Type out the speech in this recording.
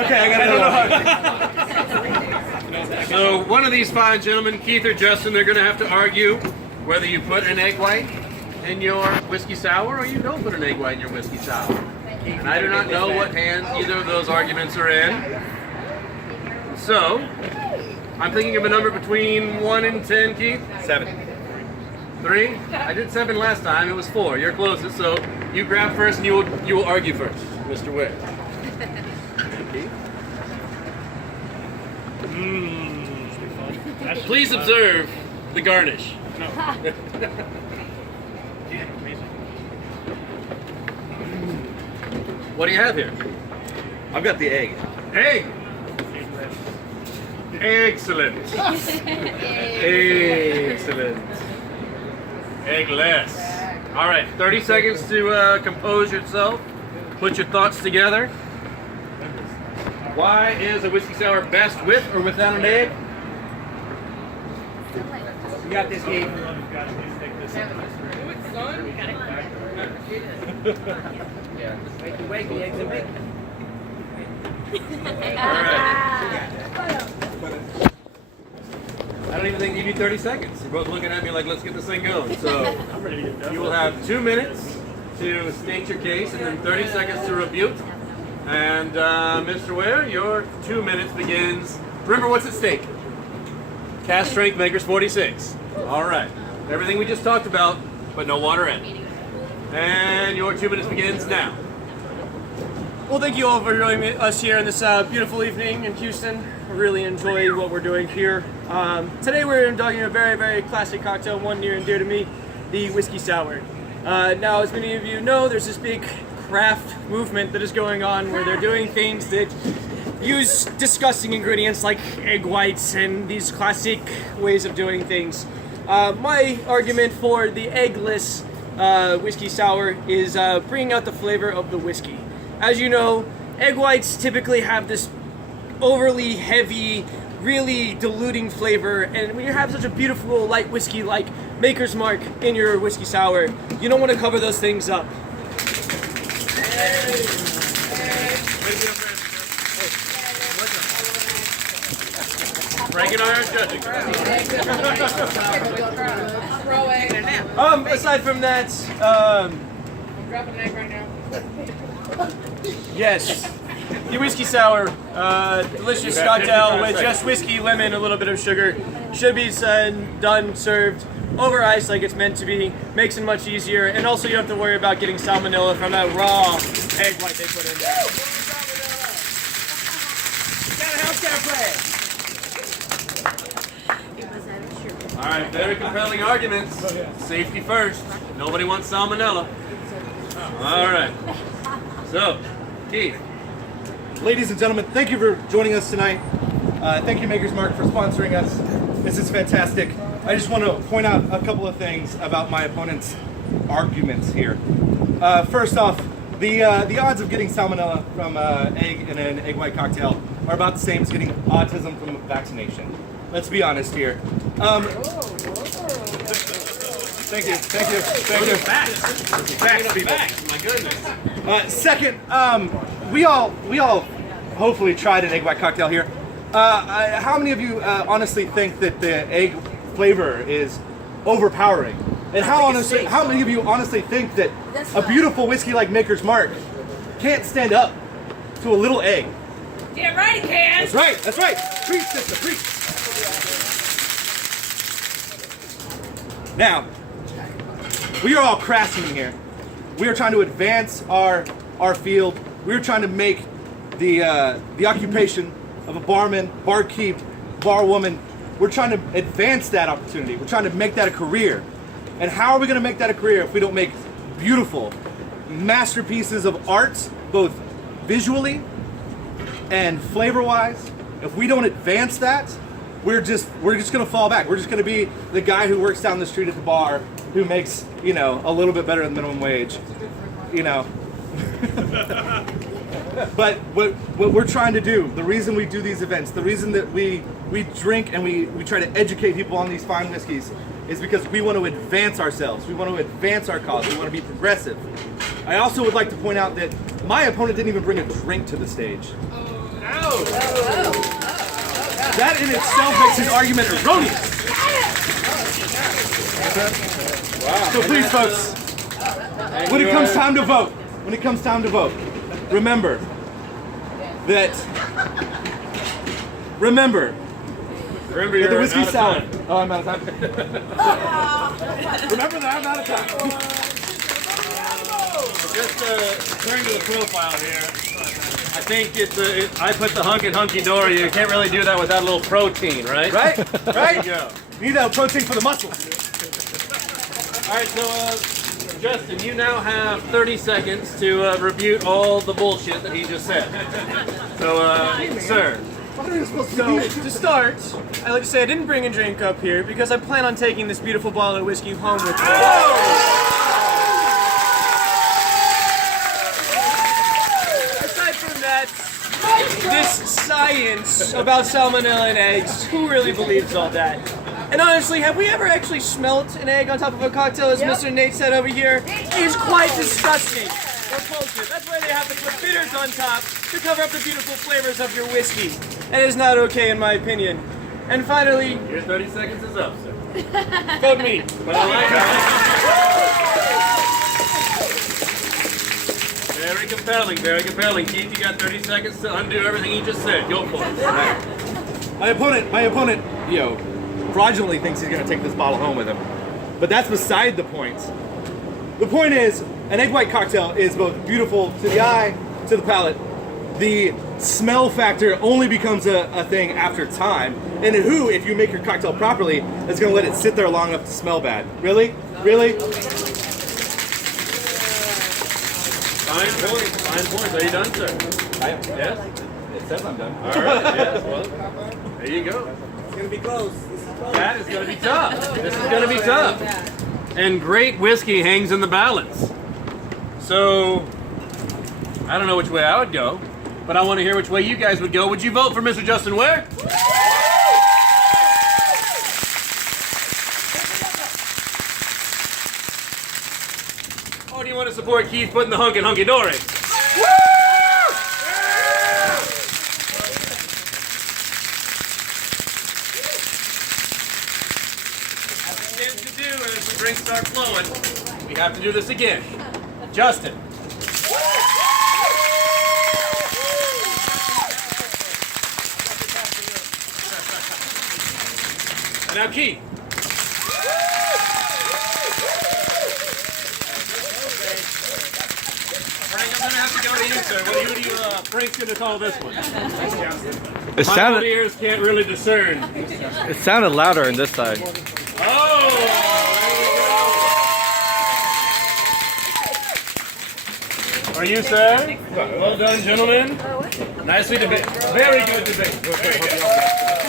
Okay, I got it. So one of these fine gentlemen, Keith or Justin, they're going to have to argue whether you put an egg white in your whiskey sour or you don't put an egg white in your whiskey sour. And I do not know what hand either of those arguments are in. So, I'm thinking of a number between 1 and 10, Keith. 7. 3? I did 7 last time, it was 4. You're closest, so you grab first and you will argue first, Mr. Ware. Please observe the garnish. What do you have here? I've got the egg. Egg! Excellent. Excellent. Eggless. All right, 30 seconds to compose yourself. Put your thoughts together. Why is a whiskey sour best with or without an egg? You got this, Keith. Wakey, eggs and bacon. All right. I don't even think you need 30 seconds. You're both looking at me like, let's get this thing going. So you will have 2 minutes to state your case and then 30 seconds to rebut. And Mr. Ware, your 2 minutes begins. Remember what's at stake. Cast strength makers 46. All right. Everything we just talked about, but no water in. And your 2 minutes begins now. Well, thank you all for joining us here on this beautiful evening in Houston. I really enjoy what we're doing here. Today we're indulging in a very, very classic cocktail, one near and dear to me, the Whisky Sour. Now, as many of you know, there's this big craft movement that is going on where they're doing things that use disgusting ingredients like egg whites and these classic ways of doing things. My argument for the eggless Whisky Sour is bringing out the flavor of the whiskey. As you know, egg whites typically have this overly heavy, really diluting flavor, and when you have such a beautiful light whiskey like Maker's Mark in your whiskey sour, you don't want to cover those things up. Frank and I are judging. Aside from that, Dropping an egg right now. yes, the Whisky Sour, delicious cocktail with just whiskey, lemon, a little bit of sugar. Should be done, served over ice like it's meant to be. Makes it much easier, and also you don't have to worry about getting salmonella from that raw egg white they put in there. Got a healthcare plan. All right, very compelling arguments. Safety first. Nobody wants salmonella. All right. So, Keith. Ladies and gentlemen, thank you for joining us tonight. Thank you, Maker's Mark, for sponsoring us. This is fantastic. I just want to point out a couple of things about my opponent's arguments here. First off, the odds of getting salmonella from egg in an egg white cocktail are about the same as getting autism from a vaccination. Let's be honest here. Thank you. Facts, people. My goodness. Second, we all hopefully tried an egg white cocktail here. How many of you honestly think that the egg flavor is overpowering? And how many of you honestly think that a beautiful whiskey like Maker's Mark can't stand up to a little egg? Damn right he can. That's right. Preach, sister, preach. Now, we are all craftsmen here. We are trying to advance our field. We are trying to make the occupation of a barman, barkeep, barwoman. We're trying to advance that opportunity. We're trying to make that a career. And how are we going to make that a career if we don't make beautiful masterpieces of art, both visually and flavor-wise? If we don't advance that, we're just going to fall back. We're just going to be the guy who works down the street at the bar who makes, a little bit better than minimum wage, But what we're trying to do, the reason we do these events, the reason that we drink and we try to educate people on these fine whiskeys is because we want to advance ourselves. We want to advance our cause. We want to be progressive. I also would like to point out that my opponent didn't even bring a drink to the stage. That in itself makes his argument erroneous. So please, folks, when it comes time to vote, remember that Remember, the you're Whisky out of Sour. time. Oh, I'm out of time. Remember that I'm out of time. Just turn to the profile here. I think I put the hunky dory. You can't really do that without a little protein, right? Right? There you go. You need that protein for the muscles. All right, so Justin, you now have 30 seconds to refute all the bullshit that he just said. So, sir. So, to start, I'd like to say I didn't bring a drink up here because I plan on taking this beautiful bottle of whiskey home with me. Aside from that, this science about salmonella in eggs, who really believes all that? And honestly, have we ever actually smelt an egg on top of a cocktail, as Mr. Nate said over here? It is quite disgusting. Repulsive. That's why they have to put bitters on top to cover up the beautiful flavors of your whiskey. That is not okay in my opinion. And finally, Your 30 seconds is up, sir. vote me. But I like it. Very compelling, very compelling. Keith, you got 30 seconds to undo everything you just said. Go for it. My opponent, fraudulently thinks he's going to take this bottle home with him. But that's beside the point. The point is, an egg white cocktail is both beautiful to the eye, to the palate. The smell factor only becomes a thing after time. And who, if you make your cocktail properly, is going to let it sit there long enough to smell bad? Really? Really? Fine point. Are you done, sir? Yes? It says I'm done. All right, yes, well, there you go. It's gonna be close. That is going to be tough. This is going to be tough. And great whiskey hangs in the balance. So, I don't know which way I would go, but I want to hear which way you guys would go. Would you vote for Mr. Justin Ware? Or do you want to support Keith putting the hunky dory? To do as the drinks start flowing, we have to do this again. Justin. And now Keith. Frank, I'm going to have to go to you, sir. What do you Frank's going to call this one? It My sounded, ears can't really discern. it sounded louder on this side. Oh! Are you, sir? Well done, gentlemen. Nicely debated. Very good debate.